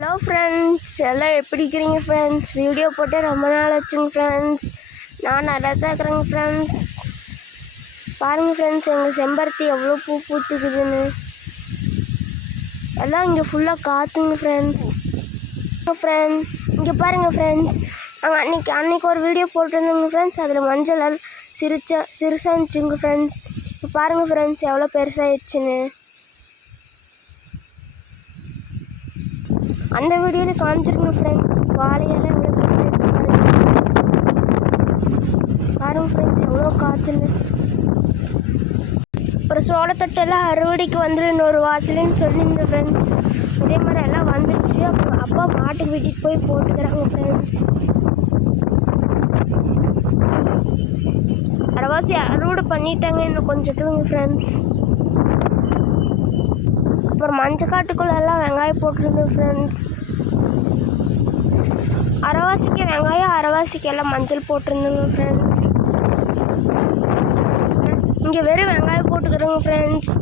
Hello friends, எல்லாம் எப்படி இருக்கிறீங்க ஃப்ரெண்ட்ஸ்? வீடியோ போட்டு ரொம்ப நாள் ஆச்சுங்க ஃப்ரெண்ட்ஸ். நான் நல்லா தான் இருக்கிறேங்க ஃப்ரெண்ட்ஸ். பாருங்கள் ஃப்ரெண்ட்ஸ், எங்கள் செம்பருத்தி எவ்வளோ பூ பூத்துக்குதுன்னு. எல்லாம் இங்கே ஃபுல்லாக காற்றுங்க ஃப்ரெண்ட்ஸ். இங்கே பாருங்கள் ஃப்ரெண்ட்ஸ், நாங்கள் அன்றைக்கி ஒரு வீடியோ போட்டிருந்தோங்க ஃப்ரெண்ட்ஸ். அதில் மஞ்சள் சிறுசாக இருந்துச்சுங்க ஃப்ரெண்ட்ஸ். இப்போ பாருங்கள் ஃப்ரெண்ட்ஸ், எவ்வளோ பெருசாகிடுச்சுன்னு. அந்த வீடியோவில் காமிச்சிருங்க ஃப்ரெண்ட்ஸ். வாழையெல்லாம் எவ்வளோ பெருசாகிடுச்சு பாருங்கள் ஃப்ரெண்ட்ஸ், எவ்வளோ காற்றுன்னு. அப்புறம் சோளத்தட்டெல்லாம் அறுவடைக்கு வந்துடும் இன்னொரு வாரத்துலன்னு சொல்லியிருந்தேன் ஃப்ரெண்ட்ஸ். அதே மாதிரி எல்லாம் வந்துடுச்சு. அப்புறம் அப்பா மாட்டுக்கு வீட்டுக்கு போய் போட்டுக்கிறாங்க ஃப்ரெண்ட்ஸ். அரைவாசி அறுவடை பண்ணிட்டாங்க, இன்னும் கொஞ்சத்துக்குங்க ஃப்ரெண்ட்ஸ். அப்புறம் மஞ்சக்காட்டுக்குள்ளெல்லாம் வெங்காயம் போட்டிருந்தோம் ஃப்ரெண்ட்ஸ். அரைவாசிக்கு வெங்காயம், அரைவாசிக்கு எல்லாம் மஞ்சள் போட்டிருந்தோங்க ஃப்ரெண்ட்ஸ். இங்கே வெறும் வெங்காயம் போட்டுக்கிறோங்க ஃப்ரெண்ட்ஸ்.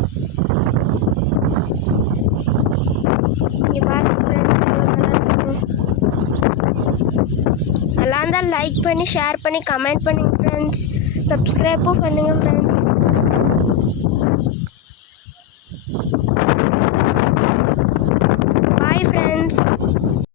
இங்கே பாருங்க ஃப்ரெண்ட்ஸ், நல்லா இருந்தால் லைக் பண்ணி ஷேர் பண்ணி கமெண்ட் பண்ணுங்க ஃப்ரெண்ட்ஸ். சப்ஸ்கிரைப்பும் பண்ணுங்கள் ஃப்ரெண்ட்ஸ். Bye friends.